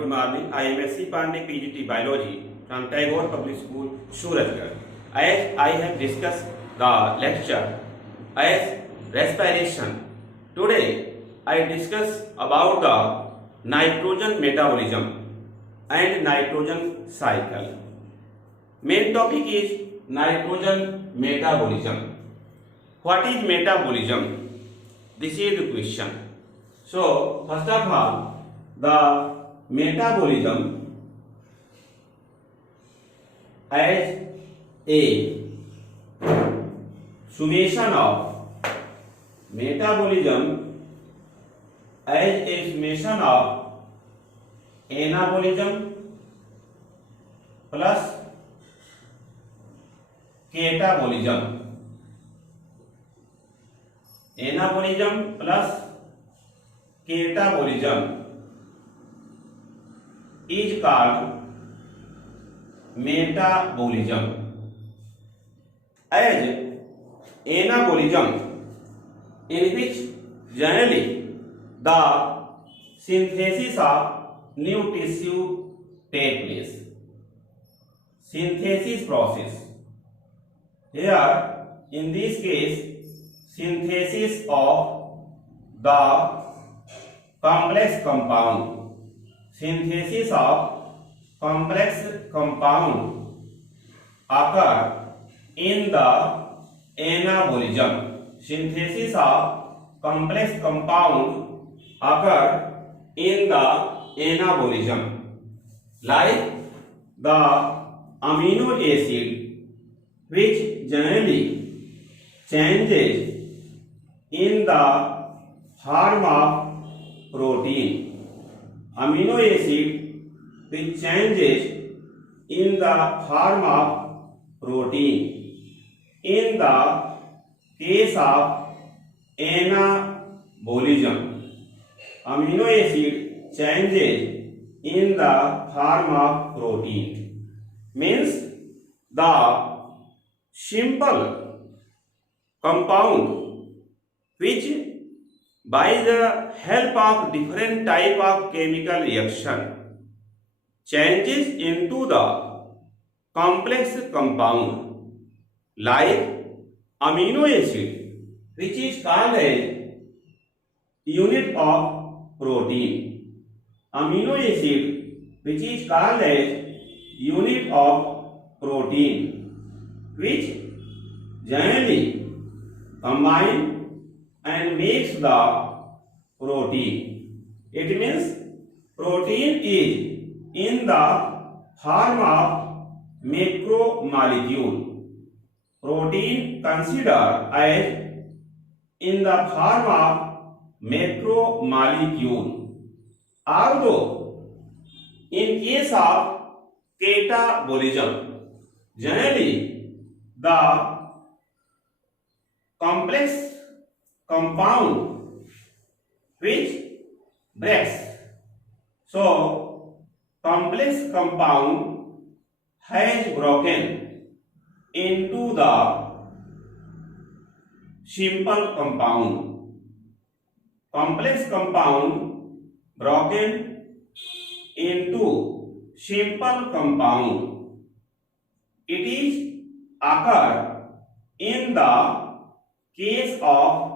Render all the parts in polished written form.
good morning. I am S.C. Pandey, PGT Biology from Tagore Public School, Surajgarh. As I have discussed the lecture as respiration, today I discuss about the nitrogen metabolism and nitrogen cycle. Main topic is nitrogen metabolism. What is metabolism? This is the question. So, first of all, the metabolism as a summation of anabolism plus catabolism. Anabolism plus catabolism is called metabolism. As anabolism, in which generally the synthesis of new tissue take place. Synthesis process. Here, in this case, synthesis of the complex compound. Synthesis of complex compound occur in the anabolism. Synthesis of complex compound occur in the anabolism, like the amino acid, which generally changes in the form of protein. Amino acid which changes in the form of protein. In the case of anabolism, amino acid changes in the form of protein. Means the simple compound which by the help of different type of chemical reaction changes into the complex compound, like amino acid, which is called as unit of protein. Amino acid, which is called as unit of protein, which generally combine and makes the protein. It means protein is in the form of macromolecule. Protein considered as in the form of macromolecule. Although in case of catabolism, generally the complex compound which breaks. So, complex compound has broken into the simple compound. Complex compound broken into simple compound. It is occur in the case of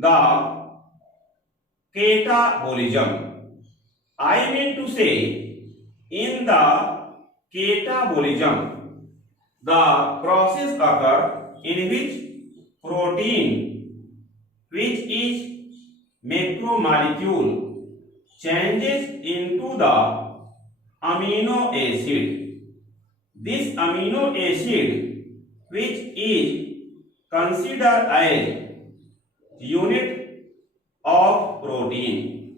the catabolism. I mean to say, in the catabolism, the process occur in which protein, which is macromolecule, changes into the amino acid. This amino acid, which is considered as unit of protein.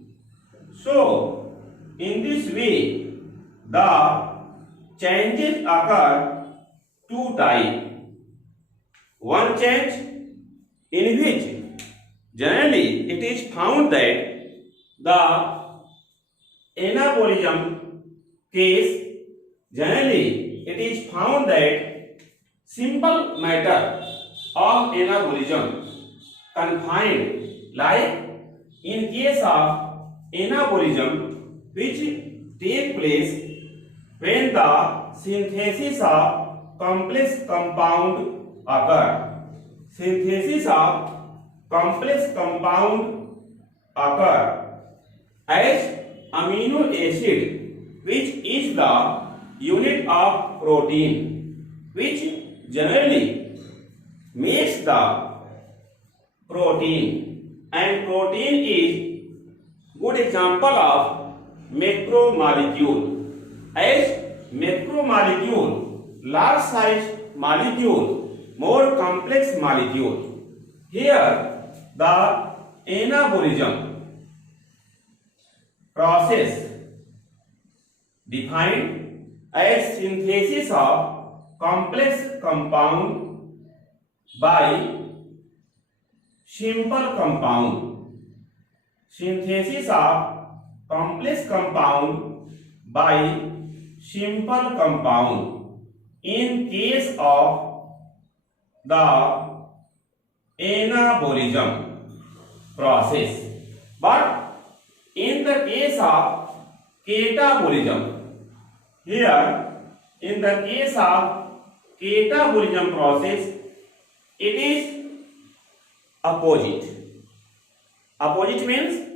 So, in this way, the changes occur two types. One change in which generally it is found that the anabolism case, generally it is found that simple matter of anabolism confined, like in case of anabolism, which take place when the synthesis of complex compound occur. Synthesis of complex compound occur as amino acid, which is the unit of protein, which generally makes the protein, and protein is good example of macromolecule. As macromolecule, large size molecule, more complex molecule. Here the anabolism process defined as synthesis of complex compound by simple compound. Synthesis of complex compound by simple compound in case of the anabolism process, but in the case of catabolism, here in the case of catabolism process, it is opposite. Opposite means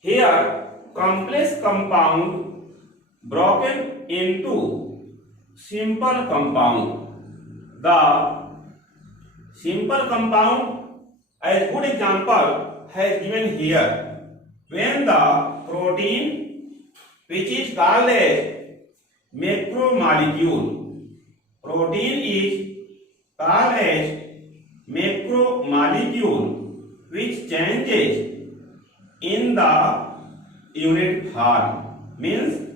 here complex compound broken into simple compound. The simple compound, as good example has given here, when the protein, which is called as macromolecule, protein is called as macromolecule, which changes in the unit form, means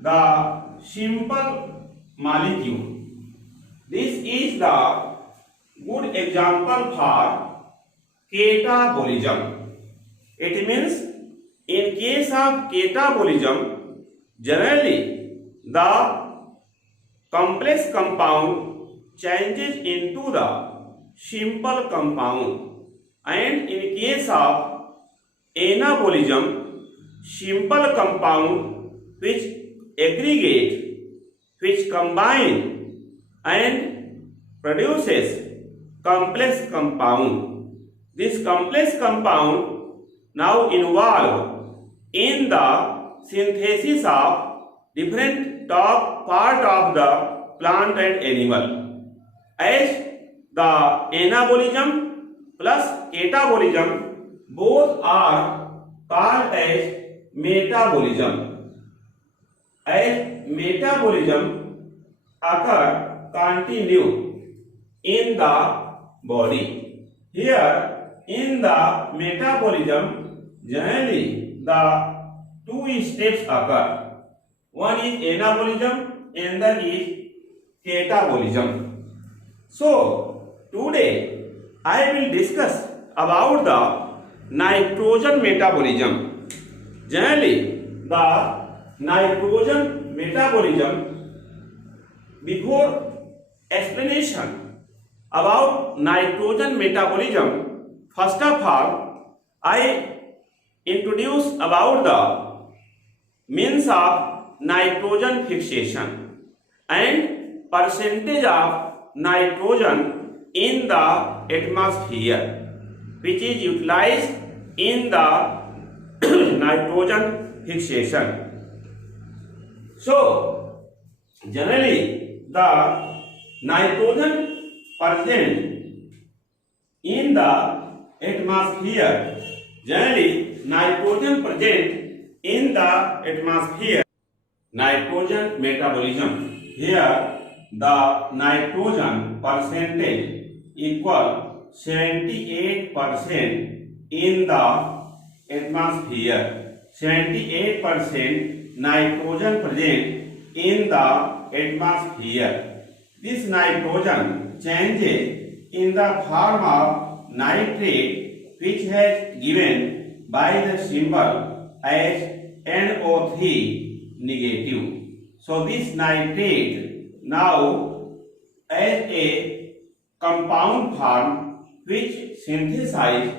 the simple molecule. This is the good example for catabolism. It means in case of catabolism, generally the complex compound changes into the simple compound, and in case of anabolism, simple compound which aggregate, which combine and produces complex compound. This complex compound now involved in the synthesis of different top part of the plant and animal, as the anabolism plus catabolism both are called as metabolism. As metabolism occur continue in the body. Here in the metabolism, generally the two steps occur. One is anabolism, another is catabolism. So today I will discuss about the nitrogen metabolism. Generally the nitrogen metabolism, before explanation about nitrogen metabolism, first of all I introduce about the means of nitrogen fixation and percentage of nitrogen in the atmosphere, which is utilized in the nitrogen fixation. So generally the nitrogen present in the atmosphere, generally nitrogen present in the atmosphere. Nitrogen metabolism, here the nitrogen percentage equal 78% in the atmosphere. 78% nitrogen present in the atmosphere. This nitrogen changes in the form of nitrate, which has given by the symbol as NO3 negative. So this nitrate now as a compound form which synthesized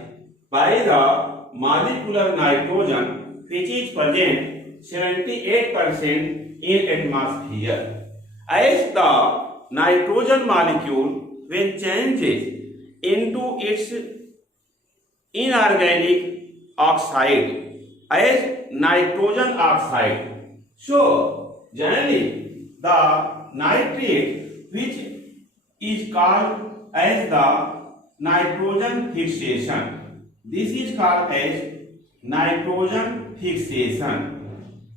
by the molecular nitrogen which is present 78% in atmosphere. As the nitrogen molecule when changes into its inorganic oxide as nitrogen oxide. So generally the nitrate which is called as the nitrogen fixation. This is called as nitrogen fixation.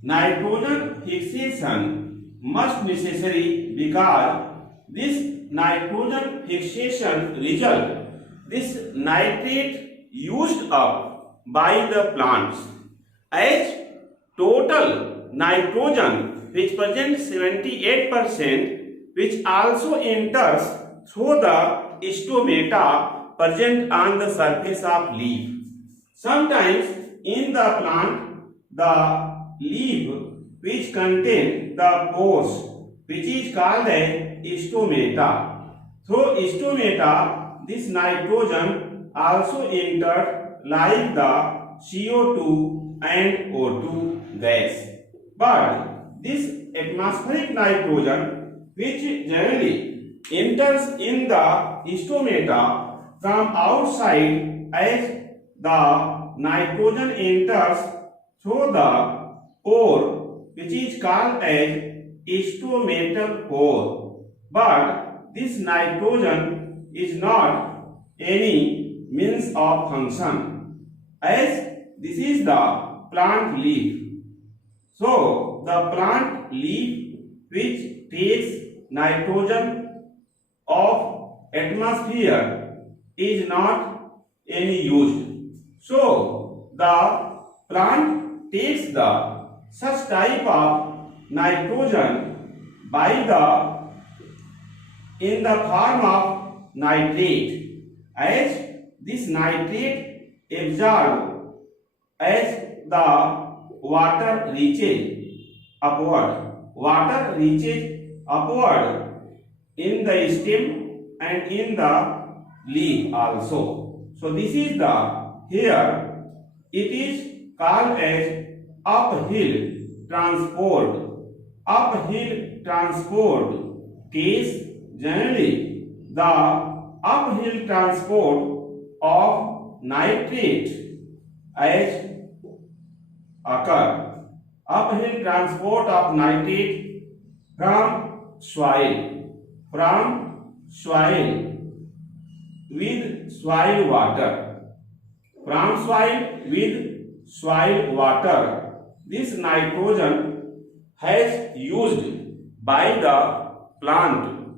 Nitrogen fixation must necessary because this nitrogen fixation result, this nitrate used up by the plants as total nitrogen which presents 78%, which also enters through the stomata present on the surface of leaf. Sometimes in the plant the leaf which contain the pores which is called as stomata. Through stomata this nitrogen also entered like the CO2 and O2 gas. But this atmospheric nitrogen which generally enters in the stomata from outside as the nitrogen enters through the pore which is called as stomatal pore. But this nitrogen is not any means of function as this is the plant leaf. So the plant leaf which takes nitrogen of atmosphere is not any used. So the plant takes the such type of nitrogen by the in the form of nitrate as this nitrate absorbed as the water reaches upward. Water reaches upward in the stem and in the leaf also. So this is the here it is called as uphill transport. Uphill transport case generally the uphill transport of nitrate as occur. Uphill transport of nitrate from soil with soil water. From soil with soil water. This nitrogen has used by the plant.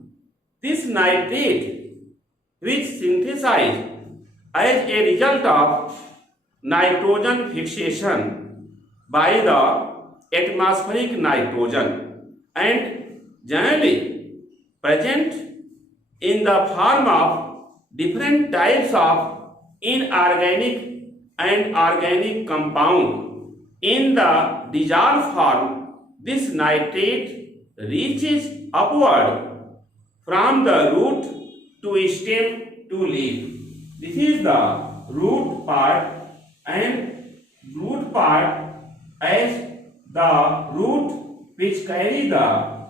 This nitrate which synthesized as a result of nitrogen fixation by the atmospheric nitrogen and generally present in the form of different types of inorganic and organic compound. In the dissolved form, this nitrate reaches upward from the root to stem to leaf. This is the root part, and root part as the root which carry the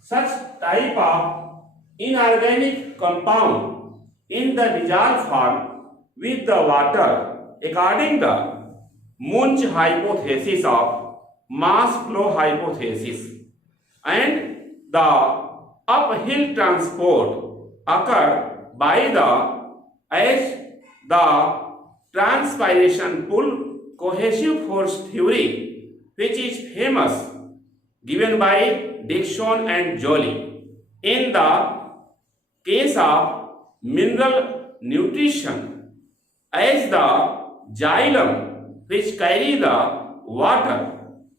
such type of inorganic compound in the dissolved form with the water according the Munch hypothesis of mass flow hypothesis, and the uphill transport occur by the as the transpiration pull cohesive force theory, which is famous, given by Dixon and Joly. In the case of mineral nutrition, as the xylem which carry the water,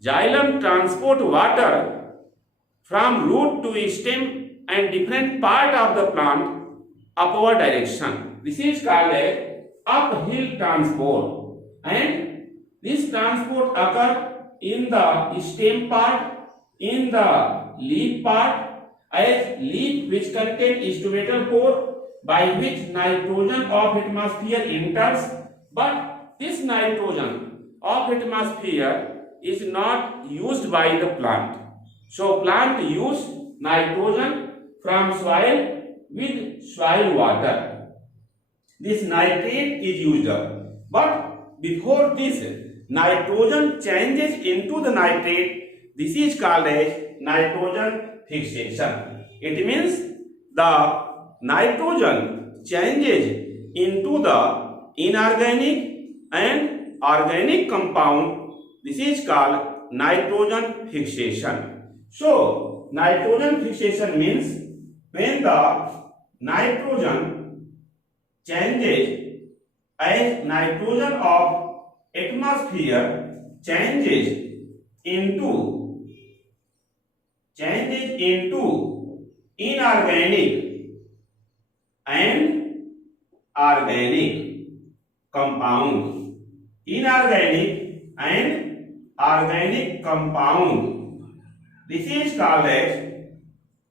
xylem transport water from root to stem and different part of the plant upward direction. This is called a uphill transport, and this transport occur in the stem part, in the leaf part, as leaf which contain stomatal pore by which nitrogen of atmosphere enters, but this nitrogen of atmosphere is not used by the plant. So plant use nitrogen from soil with soil water. This nitrate is used up. But before this, nitrogen changes into the nitrate. This is called as nitrogen fixation. It means the nitrogen changes into the inorganic and organic compound. This is called nitrogen fixation. So, nitrogen fixation means when the nitrogen changes as nitrogen of atmosphere changes into inorganic and organic compound. Inorganic and organic compound. This is called as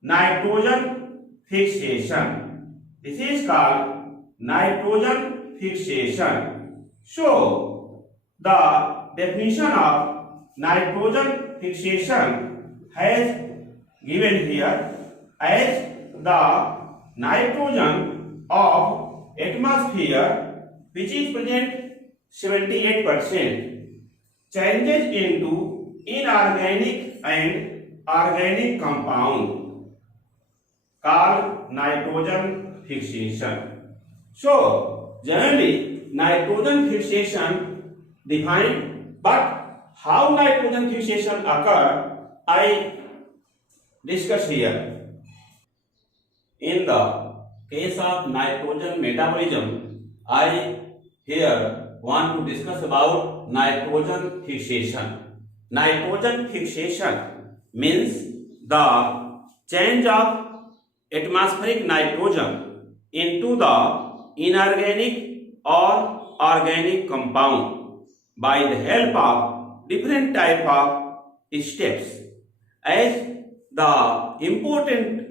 nitrogen fixation. This is called nitrogen fixation. So, the definition of nitrogen fixation has given here as the nitrogen of atmosphere which is present 78% changes into inorganic and organic compound called nitrogen fixation. So, generally nitrogen fixation defined, but how nitrogen fixation occur I discuss here. In the case of nitrogen metabolism, I here want to discuss about nitrogen fixation. Nitrogen fixation means the change of atmospheric nitrogen into the inorganic or organic compound by the help of different type of steps. As the important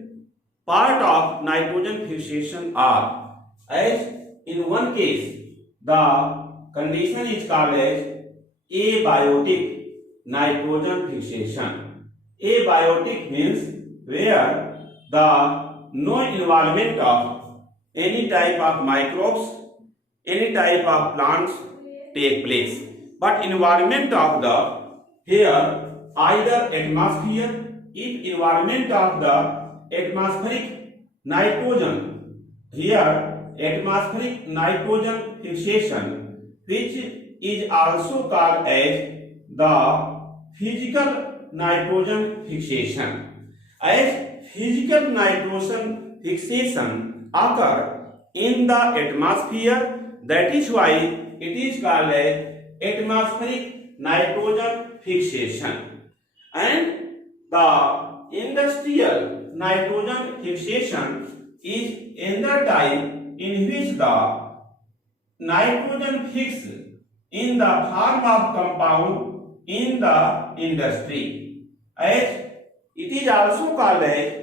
part of nitrogen fixation are, as in one case the condition is called as abiotic nitrogen fixation. Abiotic means where the no involvement of any type of microbes, any type of plants take place, but involvement of the here either atmosphere, if environment of the atmospheric nitrogen, here atmospheric nitrogen fixation, which is also called as the physical nitrogen fixation. As physical nitrogen fixation occur in the atmosphere, that is why it is called as atmospheric nitrogen fixation. And the industrial nitrogen fixation is another type in which the nitrogen fixed in the form of compound in the industry, as it is also called as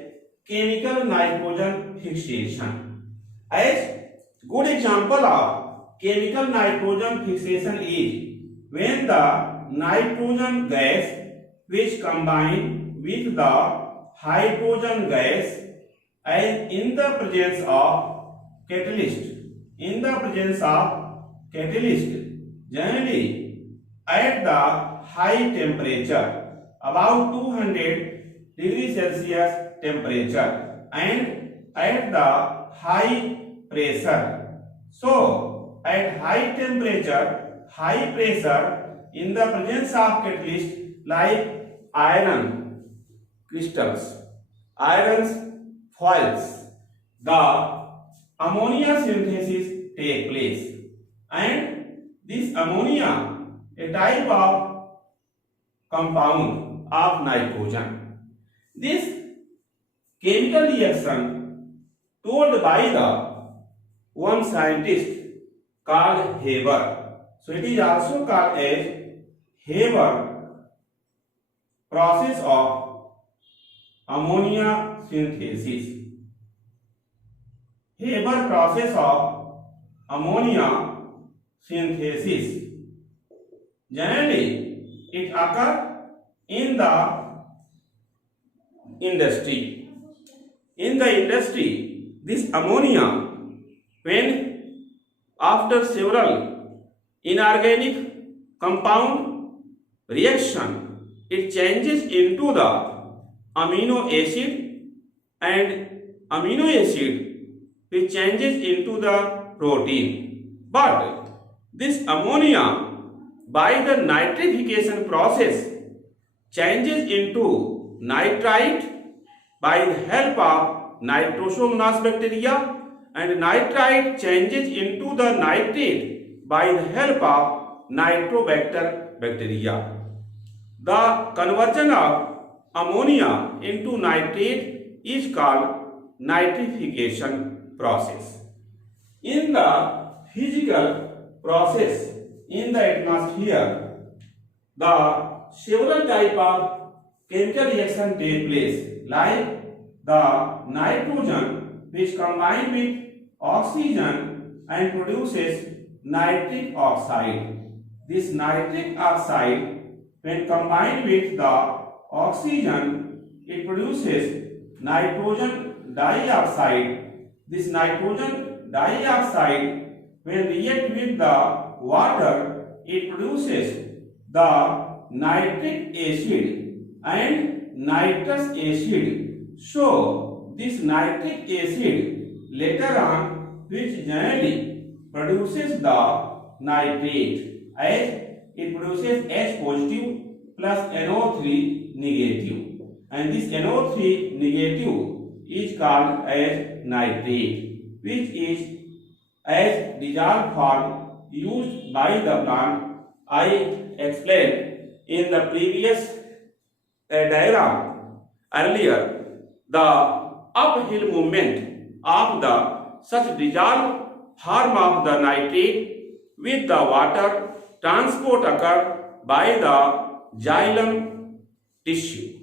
chemical nitrogen fixation. As good example of chemical nitrogen fixation is when the nitrogen gas which combine with the hydrogen gas and in the presence of catalyst, generally at the high temperature about 200 degrees Celsius temperature and at the high pressure. So at high temperature, high pressure, in the presence of catalyst like iron crystals, iron foils, the ammonia synthesis take place, and this ammonia, a type of compound of nitrogen. This chemical reaction told by the one scientist called Haber. So it is also called as Haber process of ammonia synthesis. Haber process of ammonia synthesis. Generally, it occur in the industry. In the industry, this ammonia, when after several inorganic compound reaction, it changes into the amino acid, and amino acid which changes into the protein. But this ammonia by the nitrification process changes into nitrite by the help of Nitrosomonas bacteria, and nitrite changes into the nitrate by the help of Nitrobacter bacteria. The conversion of ammonia into nitrate is called nitrification process. In the physical process in the atmosphere, the several type of chemical reaction take place, like the nitrogen which combine with oxygen and produces nitric oxide. This nitric oxide, when combined with the oxygen, it produces nitrogen dioxide. This nitrogen dioxide, when react with the water, it produces the nitric acid and nitrous acid. So this nitric acid later on, which generally produces the nitrate, as it produces H positive plus NO3 negative, and this NO3 negative is called as nitrate, which is as dissolved form used by the plant. I explained in the previous diagram earlier the uphill movement of the such dissolved form of the nitrate with the water transport occur by the xylem tissue.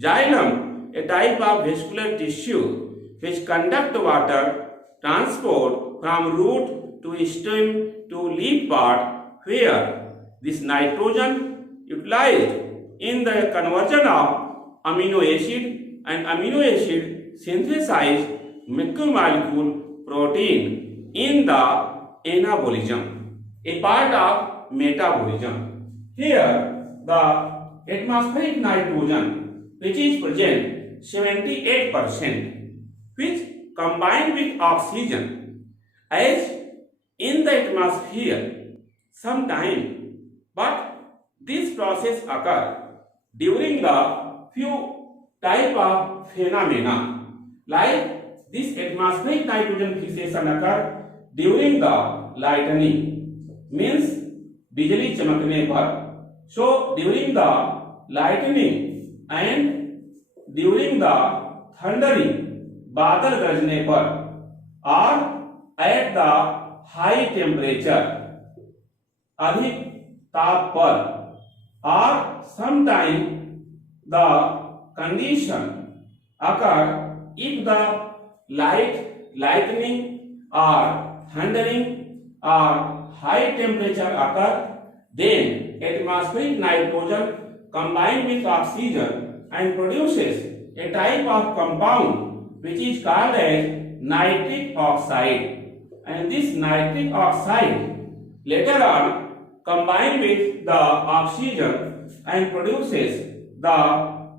Xylem, a type of vascular tissue which conduct water transport from root to stem to leaf part, where this nitrogen utilized in the conversion of amino acid, and amino acid synthesize macromolecule protein in the anabolism, a part of metabolism. Here the atmospheric nitrogen, which is present 78%, which combined with oxygen, as in the atmosphere sometime, but this process occur during the few type of phenomena, like this atmospheric nitrogen fixation occur during the lightning, means बिजली चमकने पर. So during the lightning and during the thundering, बादल गरजने पर, और at the high temperature, अधिक ताप पर, or sometime the condition occur if the lightning or thundering or high temperature occur, then atmospheric nitrogen combined with oxygen and produces a type of compound which is called as nitric oxide, and this nitric oxide later on combined with the oxygen and produces the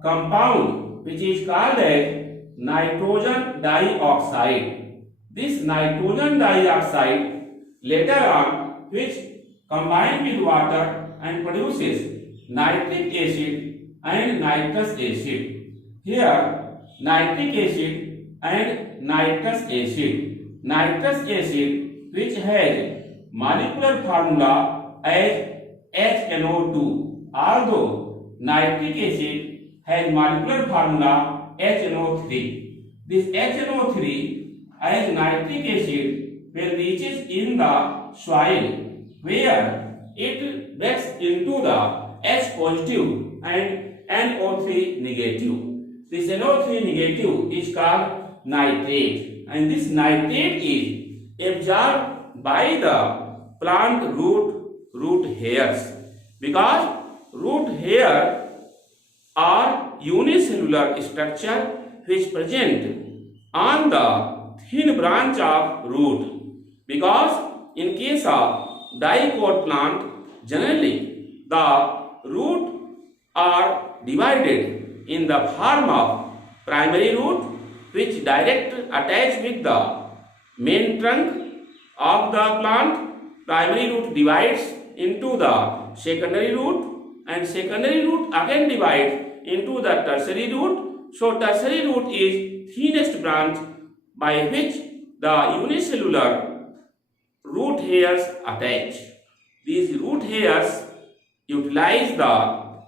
compound which is called as nitrogen dioxide. This nitrogen dioxide later on, which combined with water and produces nitric acid and nitrous acid. Here nitric acid and nitrous acid. Nitrous acid, which has molecular formula as HNO2, although nitric acid has molecular formula HNO3. This HNO3 as nitric acid, when reaches in the soil, where it breaks into the H positive and NO3 negative. This NO3 negative is called nitrate, and this nitrate is absorbed by the plant root hairs, because root hair are unicellular structure which present on the thin branch of root, because in case of dicot plant generally the root are divided in the form of primary root which direct attach with the main trunk of the plant. Primary root divides into the secondary root, and secondary root again divides into the tertiary root. So tertiary root is thinnest branch by which the unicellular root hairs attach. These root hairs utilize the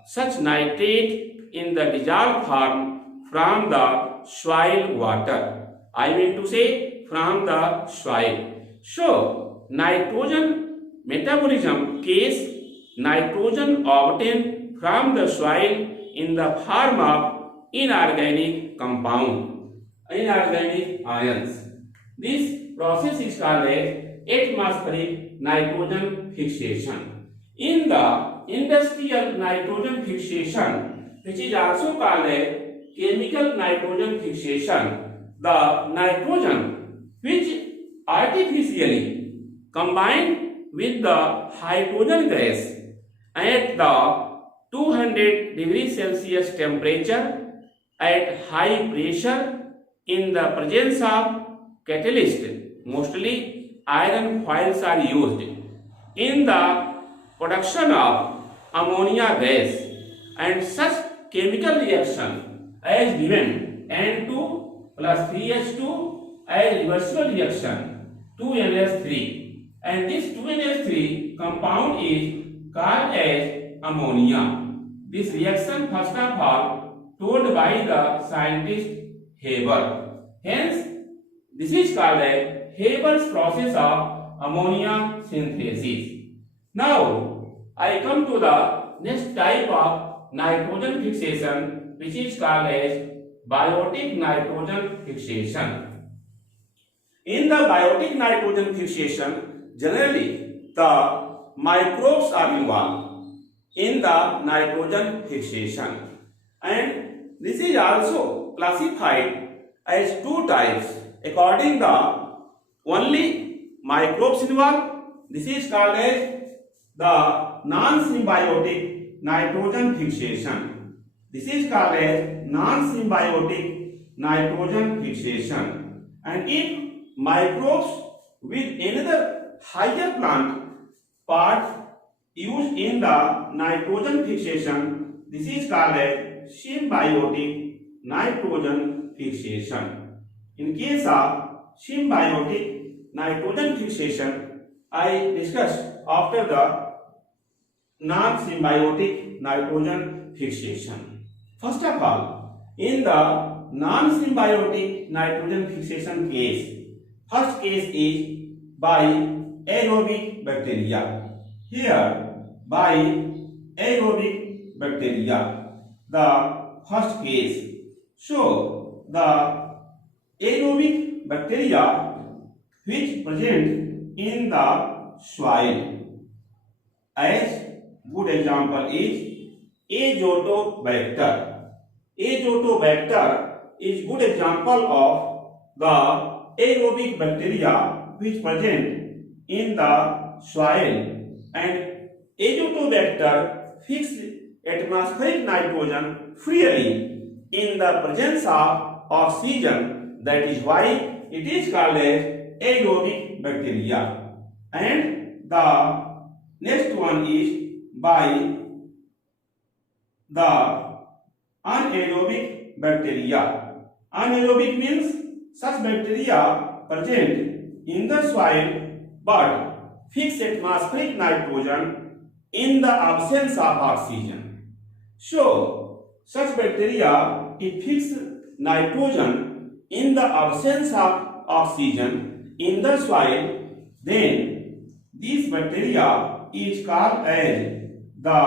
such nitrate in the dissolved form from the soil water. I mean to say from the soil. So nitrogen metabolism case nitrogen obtained from the soil in the form of inorganic compound, inorganic ions. This process is called as atmospheric nitrogen fixation. In the industrial nitrogen fixation, which is also called as chemical nitrogen fixation, the nitrogen which artificially combined with the hydrogen gas at the 200 degrees Celsius temperature at high pressure in the presence of catalyst, mostly iron foils are used in the production of ammonia gas, and such chemical reaction as given N2 plus 3H2 as reversible reaction 2NH3, and this 2NH3 compound is called as ammonia. This reaction first of all told by the scientist Haber. Hence, this is called as Haber's process of ammonia synthesis. Now, I come to the next type of nitrogen fixation, which is called as biotic nitrogen fixation. In the biotic nitrogen fixation, generally the microbes are involved in the nitrogen fixation, and this is also classified as two types according the only microbes involved. This is called as the non-symbiotic nitrogen fixation. This is called as non-symbiotic nitrogen fixation, and if microbes with another higher plant part used in the nitrogen fixation, this is called as symbiotic nitrogen fixation. In case of symbiotic nitrogen fixation, I discussed after the non-symbiotic nitrogen fixation. First of all, in the non-symbiotic nitrogen fixation case, first case is by aerobic bacteria. Here, by aerobic bacteria, the first case. So, the aerobic bacteria which present in the soil, as good example is Azotobacter. Azotobacter is good example of the aerobic bacteria which present in the soil, and Azotobacter fix atmospheric nitrogen freely in the presence of oxygen. That is why it is called as aerobic bacteria. And the next one is by the anaerobic bacteria. Anaerobic means such bacteria present in the soil but fix atmospheric nitrogen in the absence of oxygen. So, such bacteria it fix nitrogen in the absence of oxygen in the soil, then this bacteria is called as the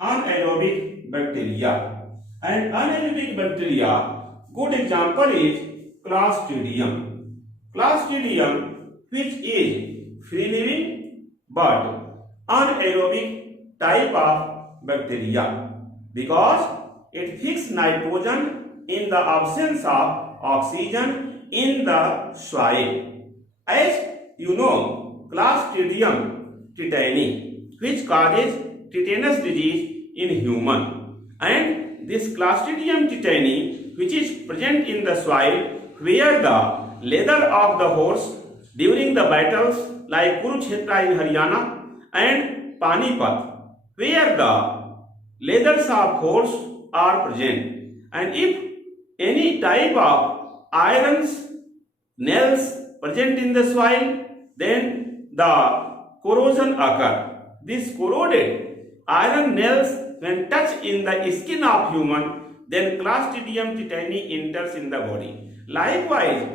anaerobic bacteria. And anaerobic bacteria, good example is Clostridium. Clostridium, which is free living but anaerobic type of bacteria because it fixes nitrogen in the absence of oxygen in the soil. As you know, Clostridium tetani, which causes tetanus disease in human, and this Clostridium tetani, which is present in the soil where the leather of the horse during the battles like Kurukshetra in Haryana and Panipat, where the leathers of horse are present, and if any type of irons nails present in the soil, then the corrosion occur. This corroded iron nails when touched in the skin of human, then Clostridium tetani enters in the body. Likewise,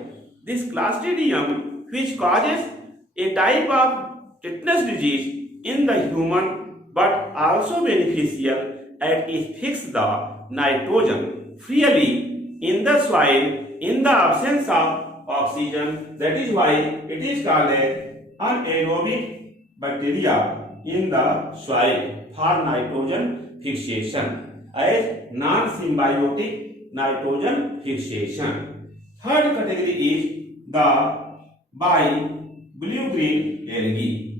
this Clostridium, which causes a type of tetanus disease in the human but also beneficial, as it fixes the nitrogen freely in the soil in the absence of oxygen. That is why it is called as anaerobic bacteria in the soil for nitrogen fixation as non-symbiotic nitrogen fixation. Third category is the blue-green algae.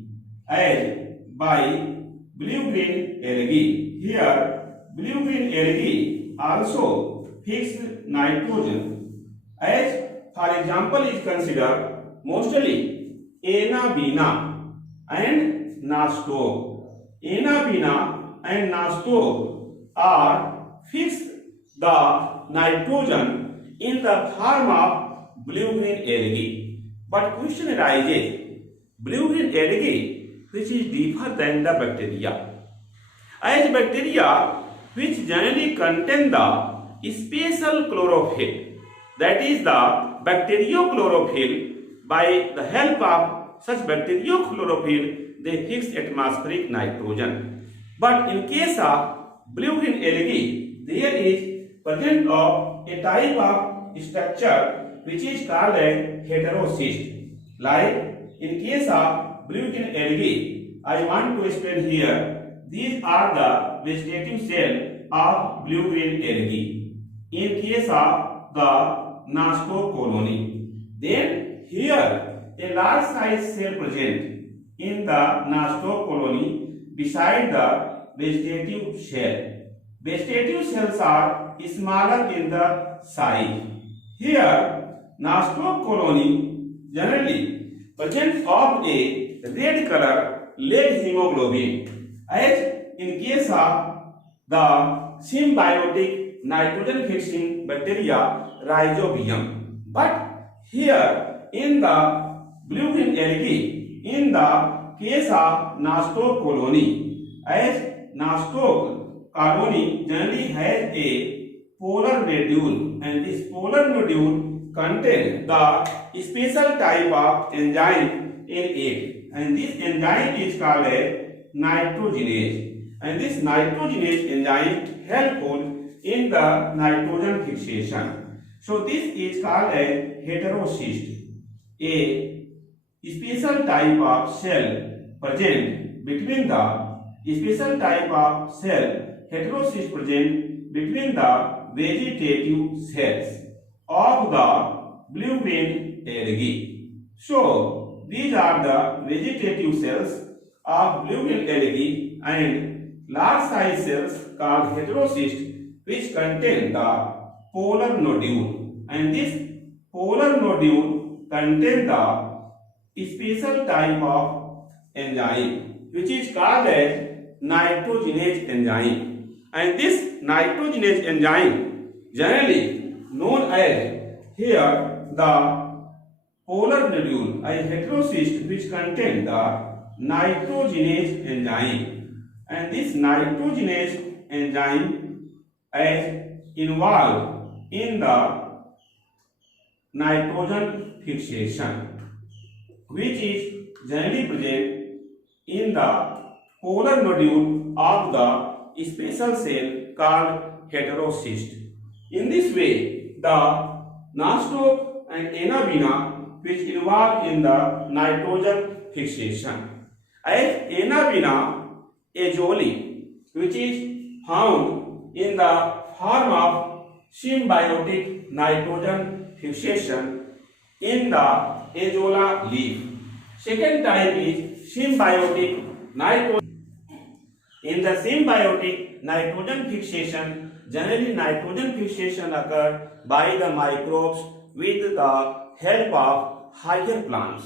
As blue-green algae, here blue-green algae also fix nitrogen. As for example is considered mostly Anabaena and Nostoc. Anabaena and Nostoc are fix the nitrogen in the form of blue-green algae. But question arises, blue-green algae which is deeper than the bacteria. As bacteria which generally contain the special chlorophyll, that is the bacteriochlorophyll, by the help of such bacteriochlorophyll they fix atmospheric nitrogen. But in case of blue-green algae, there is present of a type of structure which is called a heterocyst. Like in case of blue-green algae, I want to explain here, these are the vegetative cell of blue-green algae. In case of the Nostoc colony, then here a large size cell present in the Nostoc colony beside the vegetative cell. Vegetative cells are smaller in the size. Here Nostoc colony generally present of a red color lead hemoglobin, as in case of the symbiotic nitrogen fixing bacteria Rhizobium. But here in the blue-green algae, in the case of Nostoc colony, as Nostoc colony generally has a polar nodule, and this polar nodule contains the special type of enzyme in it, and this enzyme is called a nitrogenase, and this nitrogenase enzyme helpful in the nitrogen fixation. So this is called a heterocyst, a special type of cell present between the special type of cell heterocyst present between the vegetative cells of the blue-green algae. So these are the vegetative cells of blue-green algae and large size cells called heterocyst, which contain the polar nodule, and this polar nodule contains the special type of enzyme which is called as nitrogenase enzyme, and this nitrogenase enzyme generally known as here the polar nodule, a heterocyst which contains the nitrogenase enzyme, and this nitrogenase enzyme is involved in the nitrogen fixation, which is generally present in the polar nodule of the special cell called heterocyst. In this way, the Nostoc and Anabaena which involve in the nitrogen fixation. As Anabaena, azole, which is found in the form of symbiotic nitrogen fixation in the azolla leaf. Second type is symbiotic nitrogen. In the symbiotic nitrogen fixation, generally nitrogen fixation occurs by the microbes with the help of higher plants.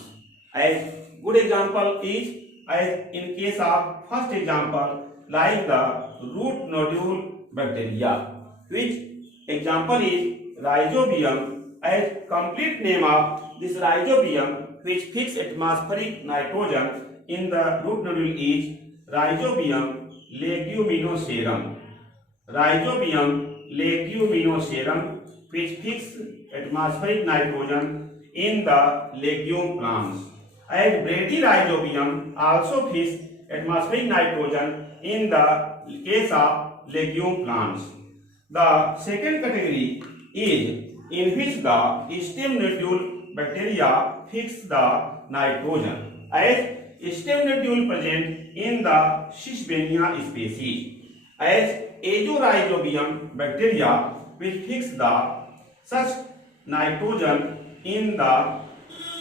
As good example is, as in case of first example, like the root nodule bacteria, which example is rhizobium. As complete name of this rhizobium, which fix atmospheric nitrogen in the root nodule, is Rhizobium leguminosarum. Rhizobium leguminosarum, which fix atmospheric nitrogen in the legume plants. And Bradyrhizobium also fix atmospheric nitrogen in the case of legume plants. The second category is in which the stem nodule bacteria fix the nitrogen. As stem nodule present in the Schistosomium species, as Azorhizobium bacteria which fix the such nitrogen in the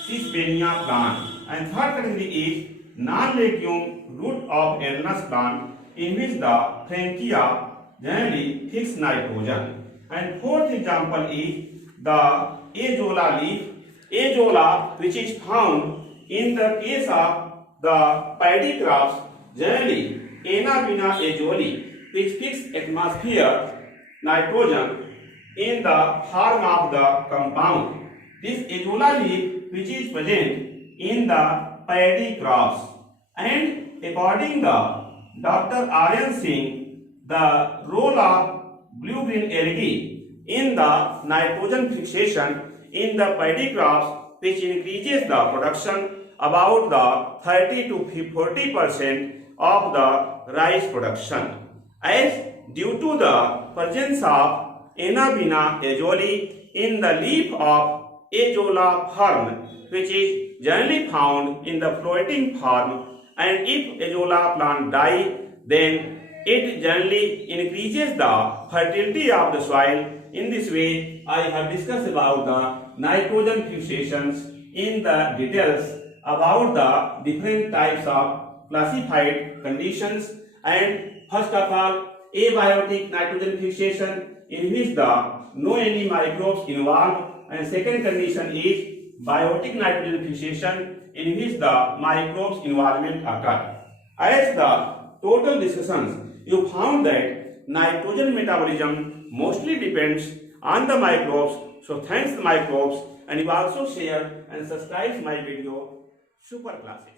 Schistosomium plant. And third category is non-legume root of Alnus plant, in which the Frankia generally fix nitrogen. And fourth example is the azolla leaf. Azolla, which is found in the case of the paddy crops, generally Anabaena azolea, which fix atmosphere nitrogen in the form of the compound. This azolla leaf, which is present in the paddy crops, and according to Dr. Aryan Singh, the role of blue-green algae in the nitrogen fixation in the paddy crops, which increases the production about the 30 to 40% of the rice production. As due to the presence of Anabaena azolea in the leaf of azolla fern, which is generally found in the floating form, and if azolla plant die, then it generally increases the fertility of the soil. In this way, I have discussed about the nitrogen fixations in the details about the different types of classified conditions. And first of all, abiotic nitrogen fixation, in which no any microbes involved, and second condition is biotic nitrogen fixation, in which the microbes involvement occur. As the total discussions, you found that nitrogen metabolism mostly depends on the microbes. So thanks to microbes, and you also share and subscribe my video super classes.